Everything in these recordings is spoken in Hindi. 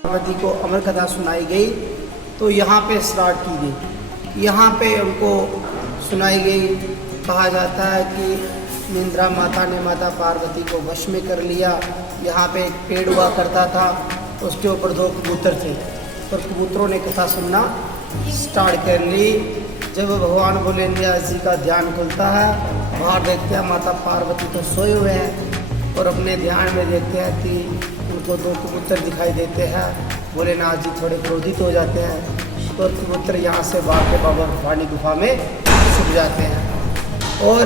पार्वती को अमर कथा सुनाई गई तो यहाँ पे स्टार्ट की गई। यहाँ पे उनको सुनाई गई। कहा जाता है कि इंद्रा माता ने माता पार्वती को वश में कर लिया। यहाँ पे एक पेड़ हुआ करता था, उसके ऊपर 2 कबूतर थे और कबूतरों ने कथा सुनना स्टार्ट कर ली। जब भगवान भोलेनाथ जी का ध्यान खुलता है, बाहर देखते हैं माता पार्वती तो सोए हुए हैं और अपने ध्यान में देखते हैं कि उनको 2 कबूतर दिखाई देते हैं। भोलेनाथ जी थोड़े क्रोधित हो जाते हैं तो कबूतर यहाँ से भाग के बाबा भवानी गुफा में छुप जाते हैं। और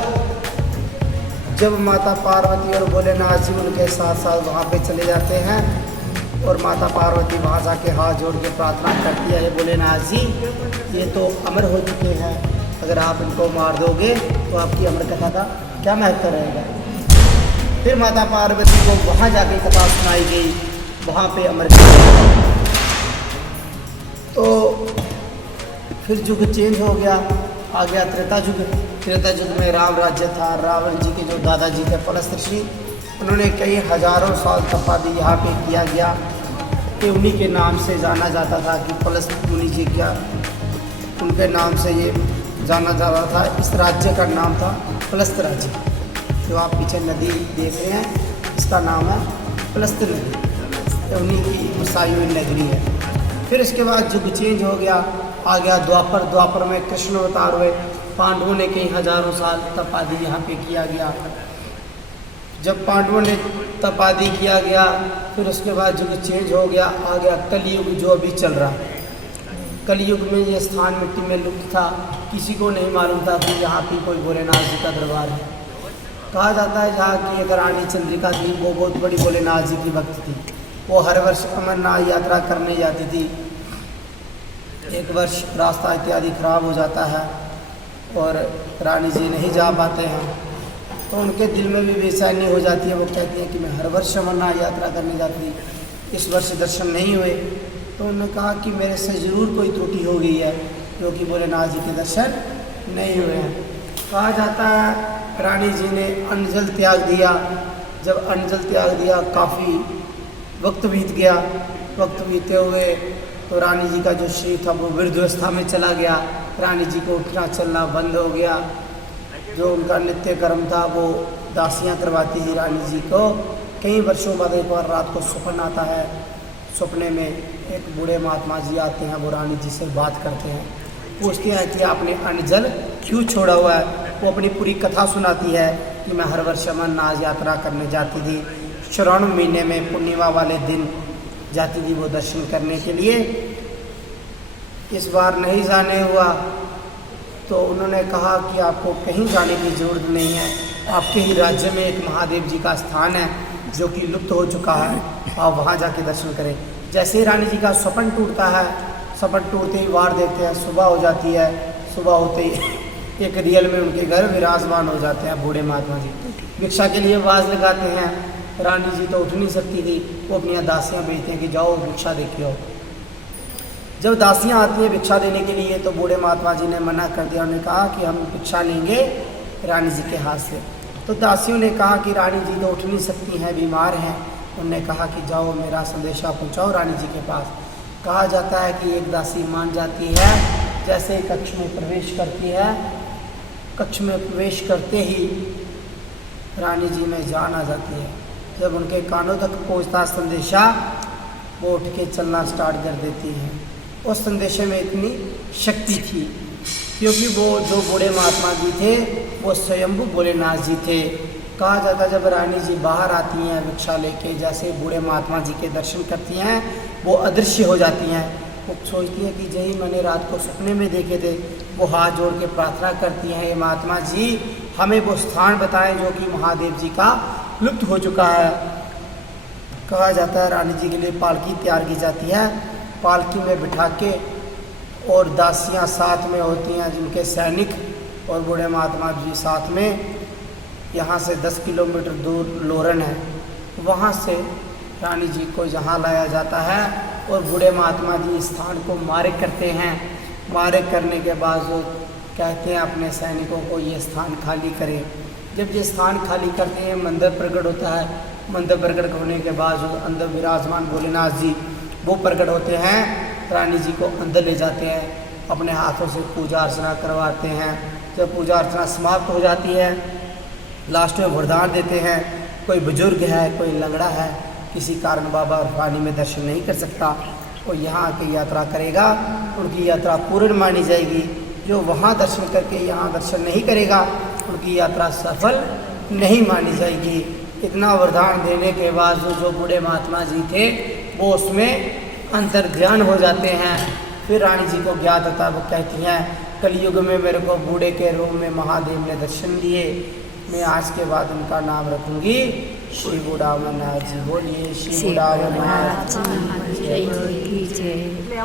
जब माता पार्वती और भोलेनाथ जी उनके साथ साथ वहाँ पे चले जाते हैं और माता पार्वती वहाँ जाके हाथ जोड़ के प्रार्थना करती है, भोलेनाथ जी ये तो अमर हो चुके हैं, अगर आप इनको मार दोगे तो आपकी अमर कथा का क्या महत्व रहेगा। फिर माता पार्वती को वहाँ जाके कथा सुनाई गई, वहाँ पे अमर कथा। तो फिर युग चेंज हो गया, आ गया त्रेता युग। त्रेता युग में राम राज्य था। रावण जी के जो दादाजी थे पलस्त ऋषि, उन्होंने कई हजारों साल तपस्या यहाँ पे किया गया कि उन्हीं के नाम से जाना जाता था कि पलस्त मुनि जी क्या, उनके नाम से ये जाना जाता था। इस राज्य का नाम था पलस्त राज्य। जो आप पीछे नदी देख रहे हैं इसका नाम है पलस्त नदी, तो उन्हीं की बसाई हुई नगरी है। फिर इसके बाद युग चेंज हो गया, आ गया द्वापर। द्वापर में कृष्ण अवतार हुए। पांडवों ने कई हजारों साल तपस्या यहाँ पे किया गया। जब पांडवों ने तपस्या किया गया, फिर उसके बाद युग चेंज हो गया, आ गया कलयुग जो अभी चल रहा है। कलयुग में ये स्थान मिट्टी में लुप्त था, किसी को नहीं मालूम था कि यहाँ पे कोई भोलेनाथ जी का दरबार है। कहा जाता है जहाँ की एक रानी चंद्रिका थी, वो बहुत बड़ी भोलेनाथ जी की भक्त थी। वो हर वर्ष अमरनाथ यात्रा करने जाती थी। एक वर्ष रास्ता इत्यादि खराब हो जाता है और रानी जी नहीं जा पाते हैं, तो उनके दिल में भी बेचैनी हो जाती है। वो कहती हैं कि मैं हर वर्ष अमरनाथ यात्रा करने जाती, इस वर्ष दर्शन नहीं हुए। तो उन्होंने कहा कि मेरे से ज़रूर कोई त्रुटि हो गई है, क्योंकि भोलेनाथ जी के दर्शन नहीं हुए हैं। कहा जाता है रानी जी ने अन्न जल त्याग दिया। जब अन्न जल त्याग दिया, काफ़ी वक्त बीत गया। वक्त बीते हुए तो रानी जी का जो शरीर था वो वृद्धावस्था में चला गया। रानी जी को उठना चलना बंद हो गया। जो उनका नित्य कर्म था वो दासियां करवाती थी रानी जी को। कई वर्षों बाद एक बार रात को सपना आता है। सपने में एक बूढ़े महात्मा जी आते हैं, वो रानी जी से बात करते हैं, पूछते हैं कि आपने अन्न जल क्यों छोड़ा हुआ है। वो अपनी पूरी कथा सुनाती है कि मैं हर वर्ष अमरनाथ यात्रा करने जाती थी, श्रावण महीने में पूर्णिमा वाले दिन जाती थी वो दर्शन करने के लिए। इस बार नहीं जाने हुआ तो उन्होंने कहा कि आपको कहीं जाने की ज़रूरत नहीं है, आपके ही राज्य में एक महादेव जी का स्थान है जो कि लुप्त हो चुका है, आप वहाँ जाके दर्शन करें। जैसे ही रानी जी का सपन टूटता है, सपन टूटते ही वार देखते हैं, सुबह हो जाती है। सुबह होते ही एक रियल में उनके घर विराजमान हो जाते हैं बूढ़े महात्मा जी। भिक्षा के लिए आवाज़ लगाते हैं। रानी जी तो उठ नहीं सकती थी, वो अपनी दासियाँ भेजते हैं कि जाओ भिक्षा देके आओ। जब दासियाँ आती हैं भिक्षा देने के लिए तो बूढ़े महात्मा जी ने मना कर दिया। उन्होंने कहा कि हम भिक्षा लेंगे रानी जी के हाथ से। तो दासियों ने कहा कि रानी जी तो उठ नहीं सकती हैं, बीमार हैं। उन्होंने कहा कि जाओ मेरा संदेशा पहुँचाओ रानी जी के पास। कहा जाता है कि एक दासी मान जाती है। जैसे ही कक्ष में प्रवेश करती है, कक्ष में प्रवेश करते ही रानी जी में जान आ जाती है। जब उनके कानों तक पहुँचता संदेशा, वो उठ के चलना स्टार्ट कर देती हैं। उस संदेशे में इतनी शक्ति थी क्योंकि वो जो बूढ़े महात्मा जी थे वो स्वयंभू भोलेनाथ जी थे। कहा जाता जब रानी जी बाहर आती हैं भिक्षा लेके, जैसे बूढ़े महात्मा जी के दर्शन करती हैं वो अदृश्य हो जाती हैं। वो सोचती हैं कि जही मैंने रात को सपने में देखे थे। वो हाथ जोड़ के प्रार्थना करती हैं, हे महात्मा जी हमें वो स्थान बताएं जो कि महादेव जी का लुप्त हो चुका है। कहा जाता है रानी जी के लिए पालकी तैयार की जाती है। पालकी में बिठा के और दासियां साथ में होती हैं, जिनके सैनिक और बूढ़े महात्मा जी साथ में। यहाँ से 10 किलोमीटर दूर लोरन है, वहाँ से रानी जी को यहाँ लाया जाता है और बूढ़े महात्मा जी स्थान को मारे करते हैं। मारे करने के बाद वो कहते हैं अपने सैनिकों को ये स्थान खाली करें। जब ये स्थान खाली करते हैं मंदिर प्रकट होता है। मंदिर प्रकट होने के बाद जो अंदर विराजमान भोलेनाथ जी वो प्रकट होते हैं, रानी जी को अंदर ले जाते हैं, अपने हाथों से पूजा अर्चना करवाते हैं। जब पूजा अर्चना समाप्त हो जाती है, लास्ट में वरदान देते हैं। कोई बुजुर्ग है, कोई लंगड़ा है, किसी कारण बाबा पानी में दर्शन नहीं कर सकता, वो यहाँ आके यात्रा करेगा, उनकी यात्रा पूर्ण मानी जाएगी। जो वहाँ दर्शन करके यहाँ दर्शन नहीं करेगा, उनकी यात्रा सफल नहीं मानी जाएगी। इतना वरदान देने के बाद जो बूढ़े महात्मा जी थे वो उसमें अंतर ध्यान हो जाते हैं। फिर रानी जी को ज्ञात होता है, वो कहती हैं कलयुग में मेरे को बूढ़े के रूप में महादेव ने दर्शन दिए, मैं आज के बाद उनका नाम रखूंगी श्री बूढ़ा अमरनाथ जी। बोलिए श्री बूढ़ा अमरनाथ जी।